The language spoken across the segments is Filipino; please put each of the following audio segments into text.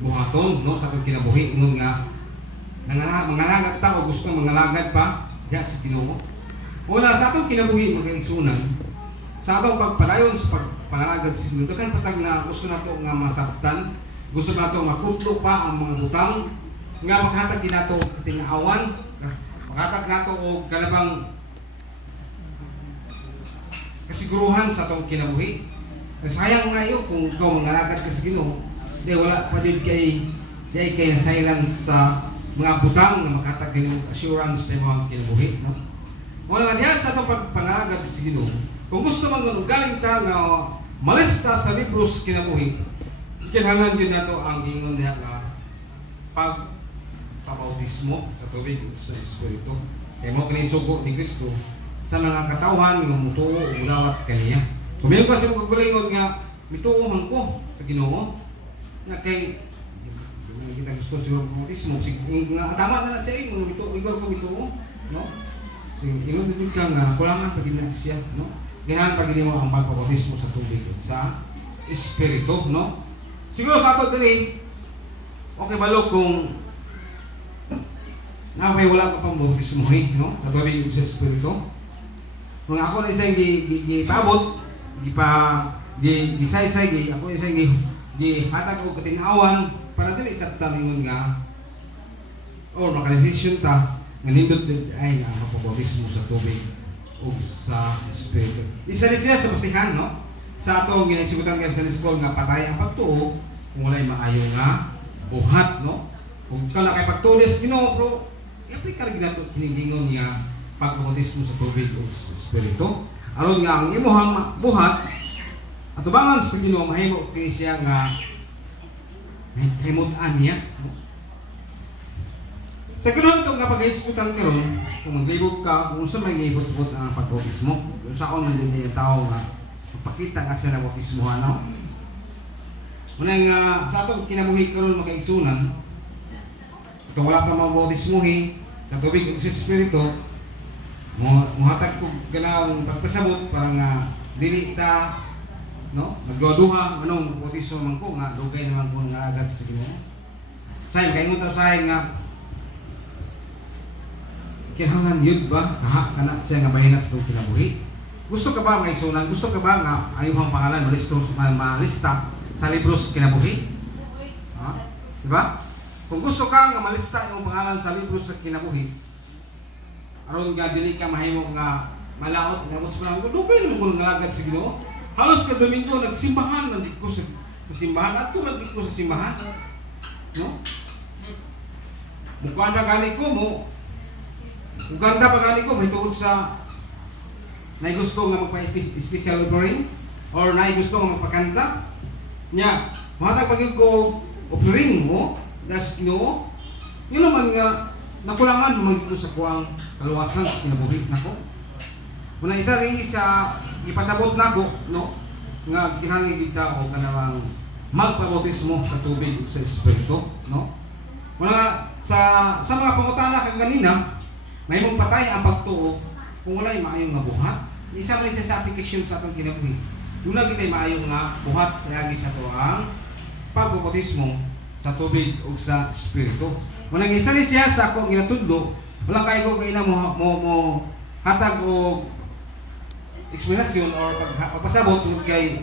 buhaton no sa atong kinabuhi ingon nga mangalagad ta o gusto mangalagad pa diha sa Ginoo. Wala sa atong kinabuhi magkaigsunan sa atong pagpadayon sa pagpangalagad sa Ginoo daghang patag na gusto nato nga masabtan, gusto nato makutlo pa ang mga butang nga makahatag nato tinaawan, makahatag nato og kalabang kasiguruhan sa atong kinabuhi. Sayang nga yun kung ikaw mangalagad ka sa Ginoo, di wala pa din kay nasailan sa mga butang na makatag ng assurance sa mga kinabuhi. No? Wala nga diyan sa itong pagpangalagad sa Ginoo, kung gusto mong galing ka nga malista sa libros kinabuhi, kinahanglan din nato ang ingon niya nga pagpabautismo sa tubig sa Espiritu. Kaya mo kinisugo ni Kristo sa mga katawhan nga mutuo o mudawat kaniya. Kumayon pa sa pagbulingon nga mituo man ko sa Ginoo na kay kita gusto siguro bautismo nga tama na siya mo mituo igor ko mituo no sing ilod din ka nga kulangan pag ina siya no gihan pag mo ang pagpabautismo sa tubig sa Espiritu no siguro sa ato diri okay balo kung na wala ka pang bautismo no sa tubig sa Espiritu kung ako na isang gipaabot gisay-say ako isang hatag og katinawan para dili sa tamingon nga or makalisisyon ta nga nindot ay nga mapabautismo sa tubig o sa Espiritu. Isa rin siya sa basihan no sa atong ginasigutan nga sa school nga patay ang pagtuo kung walay maayo nga buhat no kung ka na kay pagtulis Ginoo bro yapay ka rin ginato kiningingon nga pagbautismo sa tubig o sa Espiritu aron nga ang imuhang buhat atubangan sa Ginoo mahimo kini siya nga himutan niya. Sa kanon ito nga pag-isputan karon kung maglibot ka kung sa may ngibot-bot ang pagbautismo sa on man din yung tao nga magpakita nga siya na bautismo ano. Unang sa atong kinabuhi karon makaigsunan kung wala pa mabautismuhi sa tubig ug sa Espiritu muhatag ko ganang pagpasabot para nga dili ta no nagduha anong bautismo man ko nga dugay naman ko nga agad sa Ginoo sayang kay ngunta sayang nga kinahanglan yun ba kaha kana siya nga bahinas ng kinabuhi gusto ka ba maigsunan gusto ka ba nga ayong pangalan malista sa libros kinabuhi di ba kung gusto ka nga malista yung pangalan sa libros sa kinabuhi aron nga dili ka mahimo nga malaot nga gusto ko dugay naman ko nga agad sa Ginoo. Halos ka Domingo nagsimbahan nandito ko sa simbahan at ko nandito ko sa simbahan no mukha na gani ko mo uganda pa gani ko may tuod sa na gusto nga magpa-special offering or na gusto nga magpakanta nya matag pagin ko offering mo das Ginoo yun naman nga nakulangan man ko sa kuang kaluwasan sa kinabuhi nako una isa rin sa ipasabot nako no nga gihangi kita o kanang magpabautismo sa tubig ug sa Espiritu no wala sa mga pangutana kang ganina may mong patay ang pagtuo kung walay maayong nga buhat isa man sa application sa atong kinabuhi wala gitay maayong nga buhat kaya sa to ang pagbautismo sa tubig ug sa Espiritu wala isa ni siya sa akong ginatudlo wala kay ko kay na mo hatag og explanation or pagpasabot kay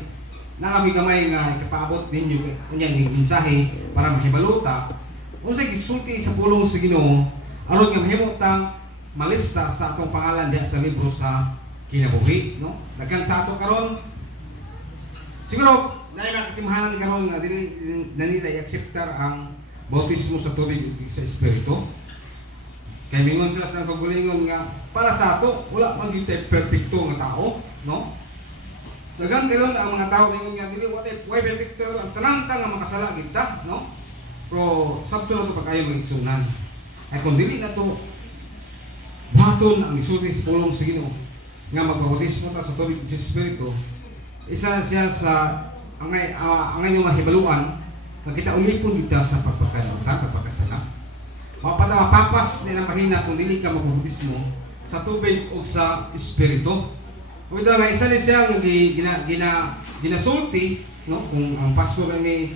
nakami gamay nga ipaabot ninyo kanyang mensahe para mahibaluta unsay gisulti sa pulong sa Ginoo aron nga mahimutang malista sa atong pangalan diha sa libro sa kinabuhi no daghan sa ato karon siguro naay makasimahanan karon nga dili nila i-acceptar ang bautismo sa tubig ug sa Espiritu kay mingon sila sa pagbulingon nga para sa ato wala man gyud perpekto nga tao no dagan karon ang mga tao mingon nga dili wa perpekto ang tanan nga makasala gid ta no pero sabto na to pag ayo magsunan ay kung dili na to buhaton ang isulti sa pulong sa Ginoo nga magbautismo ta sa tubig ug sa Espiritu isa siya sa angay yung mahibaluan nga kita umipon kita sa pagpakasala mapapas nila mahina kung dili ka magbautismo sa tubig o sa Espiritu. Kung ito nga isa ni siya ginasulti no kung ang pastor ni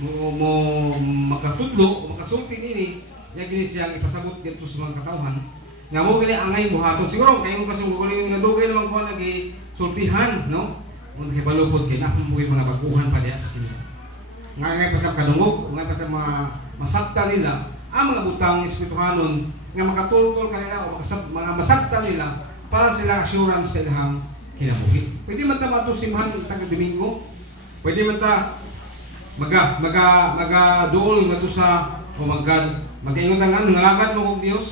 mo makatudlo o makasulti nini ya gini siyang ipasabot dito sa mga katawhan nga mo gini angay buhaton siguro kayo kasi wala yung nadugay naman ko nagi sultihan no mo hibalupod kay na mo mga baguhan pa diya nga ngay pa sa kadungog nga pa sa masakta nila ang mga butang espirituhanon nga makatultol kanila o mga masakta nila para sila assurance sa ilang kinabuhi. Pwede man ta matusimhan taga Domingo. Pwede man ta maga-duol nga to sa o magkaingon nga ngalagad mo kong Dios